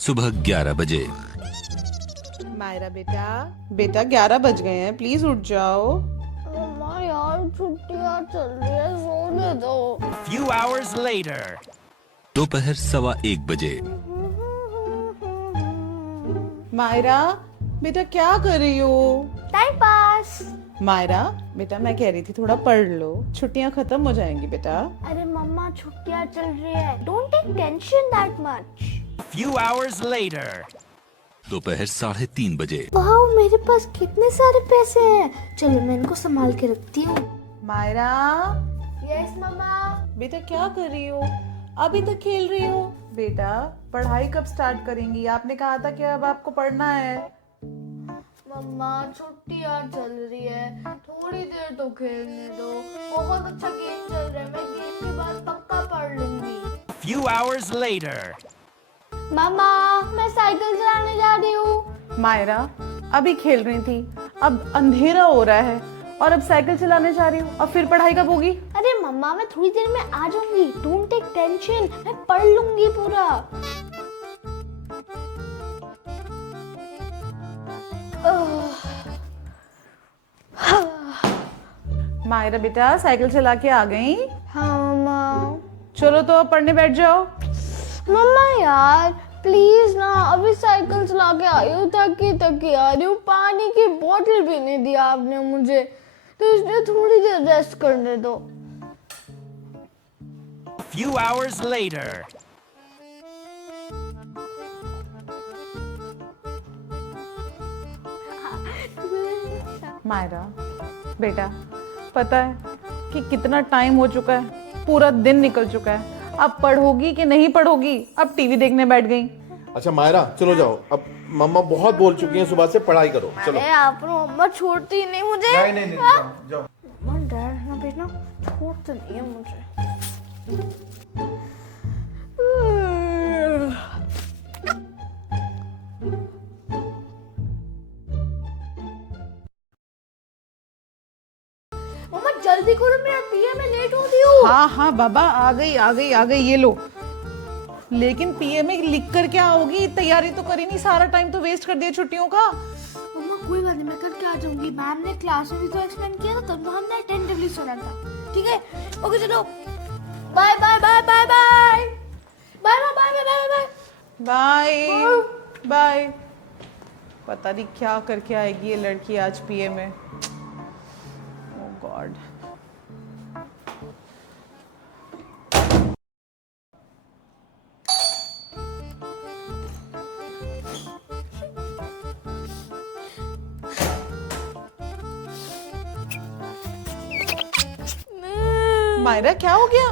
सुबह 11 बजे। मायरा बेटा, बेटा 11 बज गए हैं, प्लीज उठ जाओ। मम्मा यार छुट्टियां चल रही है, सोने दो। Few hours later. दोपहर 1:15 बजे। मायरा बेटा क्या कर रही हो? Time pass. मायरा बेटा मैं कह रही थी थोड़ा पढ़ लो, छुट्टियां खत्म हो जाएंगी बेटा। अरे मम्मा छुट्टियां चल रही है, don't take tension that much. Few hours later. दोपहर 3:30 बजे। वाओ मेरे पास कितने सारे पैसे हैं, चलो मैं इनको संभाल के रखती हूँ। मायरा यस मम्मा। बेटा क्या कर रही हो? अभी तक खेल रही हो? बेटा पढ़ाई कब स्टार्ट करेंगी? आपने कहा था कि अब आपको पढ़ना है। मम्मा छुट्टियां चल रही है, थोड़ी देर तो खेलने दो। बहुत अच्छा गेम चल रहा है, मैं गेम के बाद पक्का पढ़ लूंगी। Few hours later. मम्मा मैं साइकिल चलाने जा रही हूँ। मायरा अभी खेल रही थी, अब अंधेरा हो रहा है और अब साइकिल चलाने जा रही हूँ, अब फिर पढ़ाई कब होगी? अरे मम्मा मैं थोड़ी देर में आ जाऊंगी, डोंट टेक टेंशन, मैं पढ़ लूंगी पूरा। मायरा बेटा साइकिल चला के आ गई? हाँ मम्मा। चलो तो अब पढ़ने बैठ जाओ। मम्मा यार प्लीज ना, अभी साइकिल चला के आई हूँ, थकी थकी आ रही हूँ, पानी की बोतल भी नहीं दिया आपने मुझे, तो इसलिए थोड़ी देर रेस्ट करने दो। Few hours later. मायरा बेटा पता है कि कितना टाइम हो चुका है, पूरा दिन निकल चुका है, अब पढ़ोगी कि नहीं पढ़ोगी? अब टीवी देखने बैठ गई। अच्छा मायरा चलो जाओ, अब मम्मा बहुत बोल चुकी हैं, सुबह से पढ़ाई करो चलो। अरे आप मम्मा छोड़ती ही नहीं मुझे। नहीं जाओ। मम्मा डैड ना बेटा छोड़ते नहीं है मुझे। मम्मा जल्दी करो, मेरा पीए में लेट हो रही हूँ। हाँ हाँ बाबा आ गई आ गई आ गई, ये लो। लेकिन पीए में लिख कर क्या होगी? तैयारी तो करी नहीं, सारा टाइम तो वेस्ट कर दिया छुट्टियों का। मम्मा कोई बात नहीं, मैं करके आ जाऊंगी, मैम ने क्लास में भी तो एक्सप्लेन किया था, तब तो हमने अटेंटिवली सुना था। ठीक है ओके चलो, bye bye bye bye bye bye bye bye bye bye bye bye. पता नहीं क्या करके आएगी ये लड़की आज पीए में। ओह गॉड। मायरा क्या हो गया?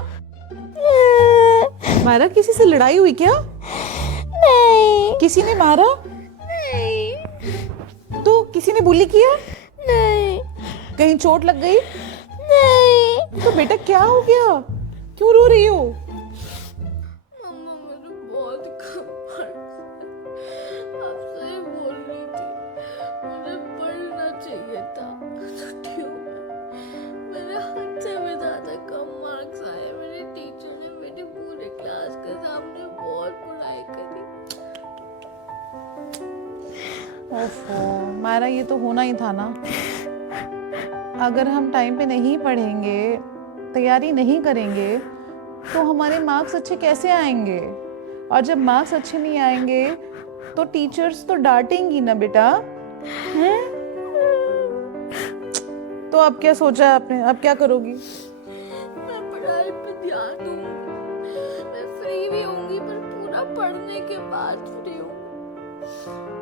मायरा किसी से लड़ाई हुई क्या? नहीं किसी ने मारा? नहीं तो किसी ने बुली किया? नहीं कहीं चोट लग गई? नहीं। तो बेटा क्या हो गया, क्यों रो रही हो? मम्मा मुझे बहुत कम आपसे ही बोल रही थी, मुझे पढ़ना चाहिए था। छुट्टियों में मेरे हद से भी ज्यादा कम मार्क्स आए, मेरे टीचर ने मेरी पूरे क्लास के सामने बहुत बुराई करी। ओफो मायरा ये तो होना ही था ना। अगर हम टाइम पे नहीं पढ़ेंगे, तैयारी नहीं करेंगे, तो हमारे मार्क्स अच्छे कैसे आएंगे? और जब मार्क्स अच्छे नहीं आएंगे तो टीचर्स तो डांटेंगी ना बेटा। हैं? तो अब क्या सोचा है आपने, अब क्या करोगी? मैं पढ़ाई पे ध्यान दूंगी, मैं फ्री भी होंगी पर पूरा पढ़ने के बाद फ्री होंगी।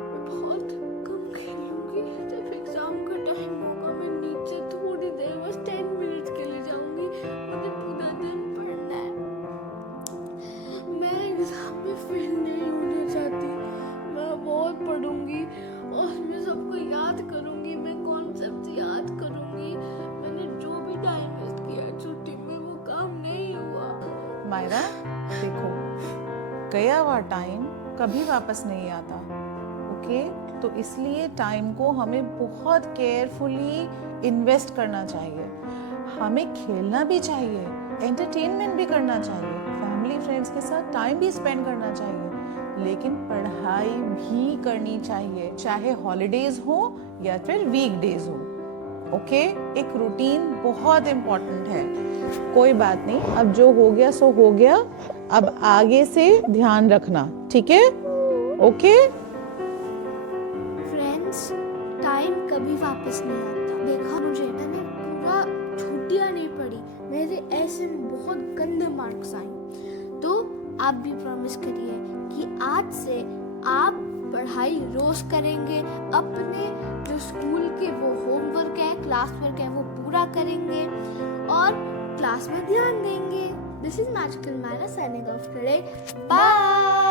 मैं बहुत कम खेलूंगी, जब एग्जाम का टाइम होगा मैं नीचे थोड़ी देर बस 10 मिनट्स के लिए जाऊंगी, मुझे पूरा दिन पढ़ना है। मैं एग्जाम में फेल नहीं होना चाहती, मैं बहुत पढ़ूंगी और मैं सबको याद करूंगी, मैं कॉन्सेप्ट याद करूंगी। मैंने जो भी टाइम वेस्ट किया छुट्टी में वो काम नहीं हुआ। मायरा देखो, गया हुआ टाइम कभी वापस नहीं आता, ओके? तो इसलिए टाइम को हमें बहुत केयरफुली इन्वेस्ट करना चाहिए। हमें खेलना भी चाहिए, एंटरटेनमेंट भी करना चाहिए, फैमिली फ्रेंड्स के साथ टाइम भी स्पेंड करना चाहिए, लेकिन पढ़ाई भी करनी चाहिए, चाहे हॉलीडेज हो या फिर वीकडेज हो। ओके, एक रूटीन बहुत इम्पोर्टेंट है। कोई बात नहीं, अब जो हो गया सो हो गया, अब आगे से ध्यान रखना, ठीक है? ओके? फ्रेंड्स, टाइम कभी वापस नहीं आता। देखा मुझे, मैंने पूरा छुट्टियां नहीं पढ़ी, मेरे ऐसे में बहुत गंदे मार्क्स आए। तो आप भी प्रॉमिस करिए कि आज से आप पढ़ाई रोज करेंगे, अपने जो स्कूल के वो होमवर्क है, क्लास वर्क है, वो पूरा करेंगे और क्लास में ध्यान देंगे। दिस इज मैजिकल मैना साइनिंग ऑफ टुडे। बाय।